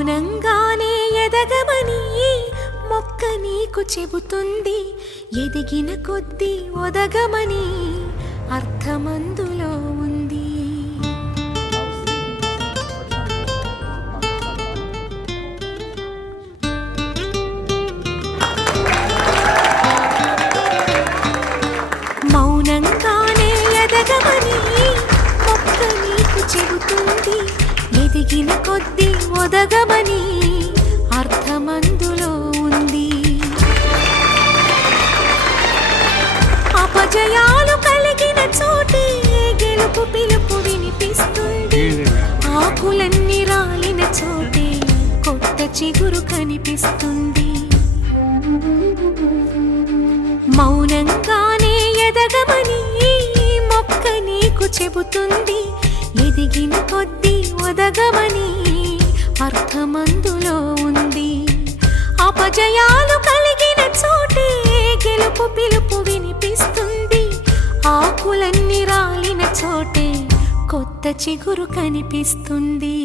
మౌనంగానే ఎదగమని మొక్క నీకు చెబుతుంది, ఎదిగిన కొద్దీ ఒదగమని అర్థమందులో ఉంది. మౌనంగానే ఎదగమని మొక్క నీకు చెబుతుంది, ఎదిగిన కొద్దీ ఒదగమని అర్థమందులో ఉంది. అపజయాలు కలిగిన చోటే గెలుపు పిలుపు వినిపిస్తుంది, ఆకులన్నీ రాలిన చోటే కొత్త చిగురు కనిపిస్తుంది. మౌనంగానే ఎదగమని మొక్క నీకు చెబుతుంది, ఎదిగిన కొద్దీ ఒదగమని అర్థమందులో ఉంది. అపజయాలు కలిగిన చోటే గెలుపు పిలుపు వినిపిస్తుంది, ఆకులన్నీ రాలిన చోటే కొత్త చిగురు కనిపిస్తుంది.